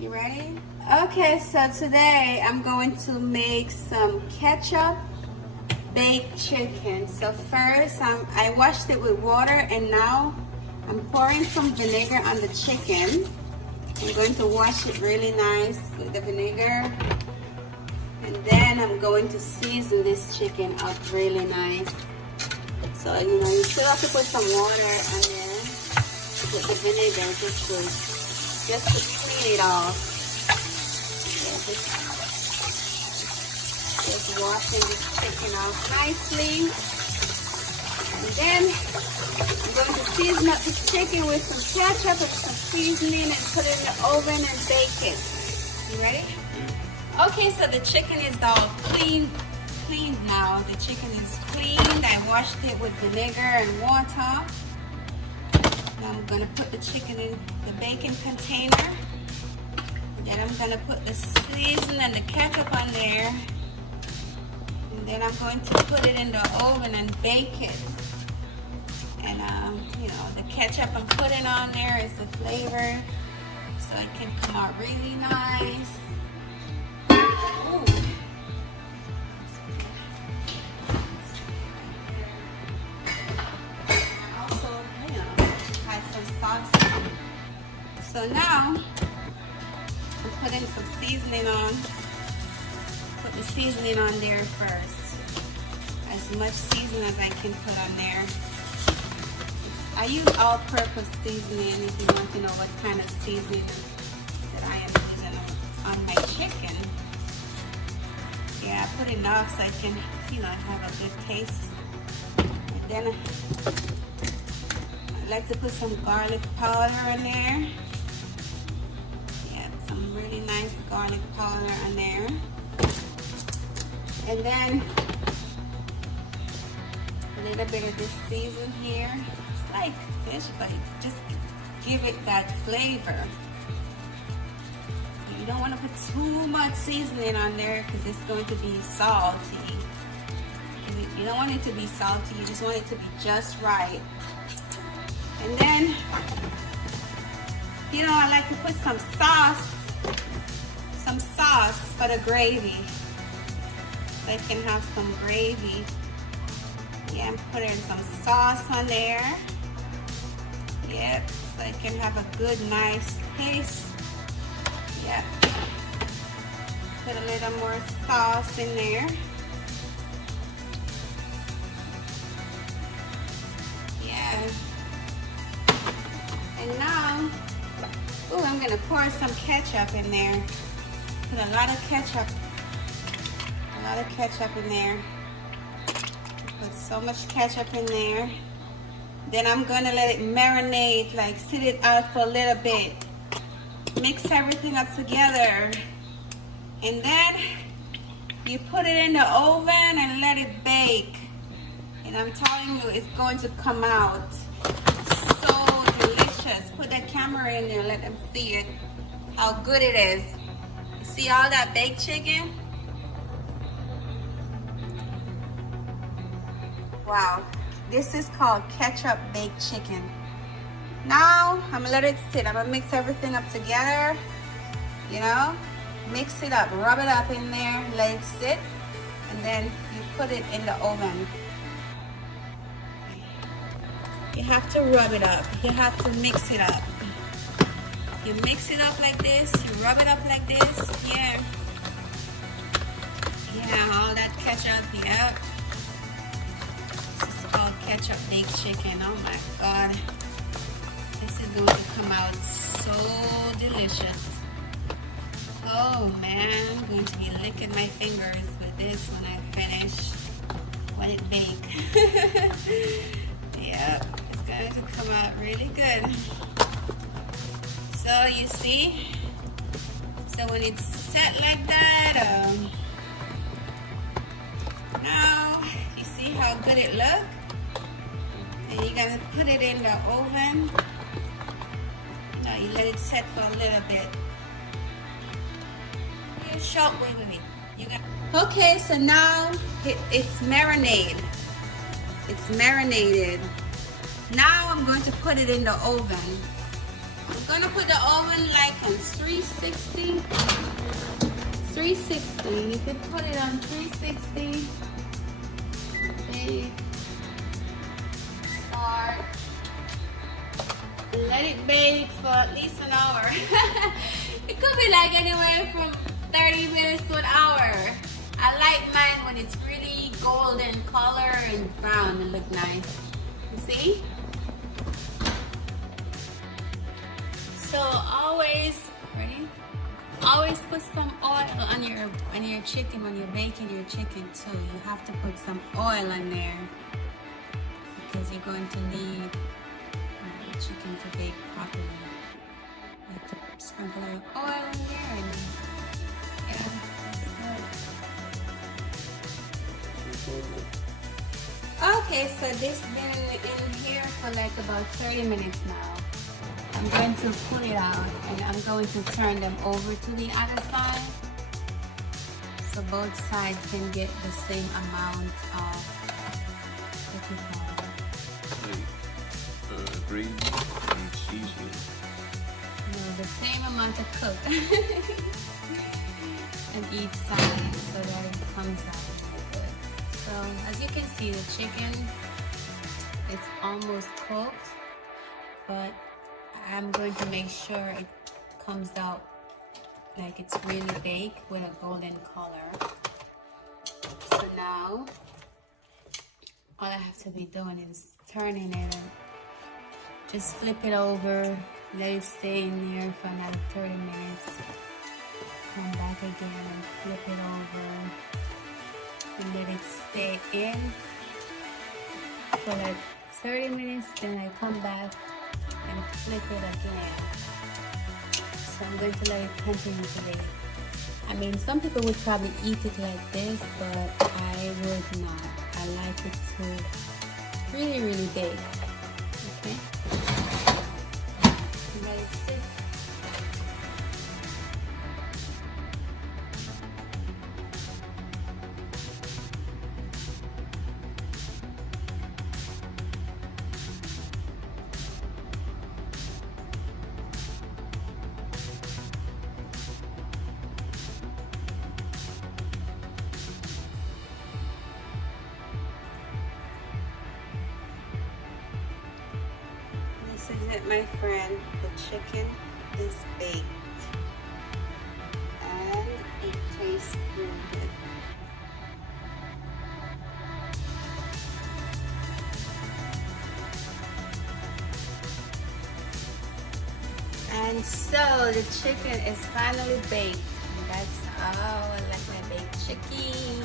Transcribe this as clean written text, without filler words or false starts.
You ready? Okay, so today I'm going to make some ketchup baked chicken. So first, I washed it with water, and now I'm pouring some vinegar on the chicken. I'm going to wash it really nice with the vinegar. And then I'm going to season this chicken up really nice. So, you still have to put some water on there with the vinegar just to clean it off. Yeah, just washing this chicken off nicely. And then I'm going to season up this chicken with some ketchup and some seasoning and put it in the oven and bake it. You ready? Okay, so the chicken is all cleaned now. The chicken is cleaned. I washed it with vinegar and water. Now I'm gonna put the chicken in the baking container. Then I'm gonna put the seasoning and the ketchup on there. And then I'm going to put it in the oven and bake it. And the ketchup I'm putting on there is the flavor, so it can come out really nice. Ooh. Also, add some sauce. So now I'm putting some seasoning on. Put the seasoning on there first. As much seasoning as I can put on there. I use all-purpose seasoning if you want to know what kind of seasoning that I am using on my chicken. Yeah, I put enough so I can, have a good taste. And then I like to put some garlic powder in there. Yeah, some really nice garlic powder in there. And then a little bit of this season here. It's like fish, but just give it that flavor. You don't want to put too much seasoning on there because it's going to be salty. You don't want it to be salty, you just want it to be just right. And then, I like to put some sauce for the gravy. So I can have some gravy. Yeah, I'm putting some sauce on there. Yep, so I can have a good, nice taste. Yep. Put a little more sauce in there. Yeah. And now, I'm gonna pour some ketchup in there. Put a lot of ketchup. In there. Put so much ketchup in there. Then I'm gonna let it marinate, like sit it out for a little bit. Mix everything up together. And then you put it in the oven and let it bake. And I'm telling you, it's going to come out so delicious. Put that camera in there, let them see it, how good it is. You see all that baked chicken? Wow, this is called ketchup baked chicken. Now, I'm gonna let it sit. I'm gonna mix everything up together, mix it up, rub it up in there, let it sit, and then you put it in the oven. You have to rub it up. You have to mix it up. You mix it up like this, you rub it up like this, yeah. Yeah, all that ketchup, yeah. This is called ketchup baked chicken, oh my God. This is going to come out so delicious. Oh man, I'm going to be licking my fingers with this when I finish, when it bakes. Yep, it's going to come out really good. So you see, so when it's set like that, now you see how good it looks? And you're gonna put it in the oven. No, you let it set for a little bit. Wait. Okay, so now it's marinated. It's marinated. Now I'm going to put it in the oven. I'm going to put the oven like on 360 360. 360. You can put it on 360. Bake. Start. Let it bake for at least an hour. It could be like anywhere from 30 minutes to an hour. I like mine when it's really golden color and brown. It look nice. You see? So always, ready? Always put some oil on your chicken when you're baking your chicken too. You have to put some oil on there because you're going to need the chicken to bake properly. You have to sprinkle a little oil in there and yeah, that's good. Okay, so this been in here for like about 30 minutes now. I'm going to pull it out and I'm going to turn them over to the other side so both sides can get the same amount of what you call it? Grease and seasoning. No, the same amount of cook on each side so that it comes out really good. So as you can see, the chicken, it's almost cooked, but I'm going to make sure it comes out like it's really baked with a golden color. So now, all I have to be doing is turning it and just flip it over, let it stay in there for another 30 minutes. Come back again and flip it over and let it stay in for like 30 minutes. Then I come back and flip it again. So I'm going to let it continue to bake. I mean, some people would probably eat it like this, but I would not. I like it to really, really bake. Okay? Let it sit. This is it, my friend. The chicken is baked and it tastes really good. And so the chicken is finally baked. And that's how I like my baked chicken.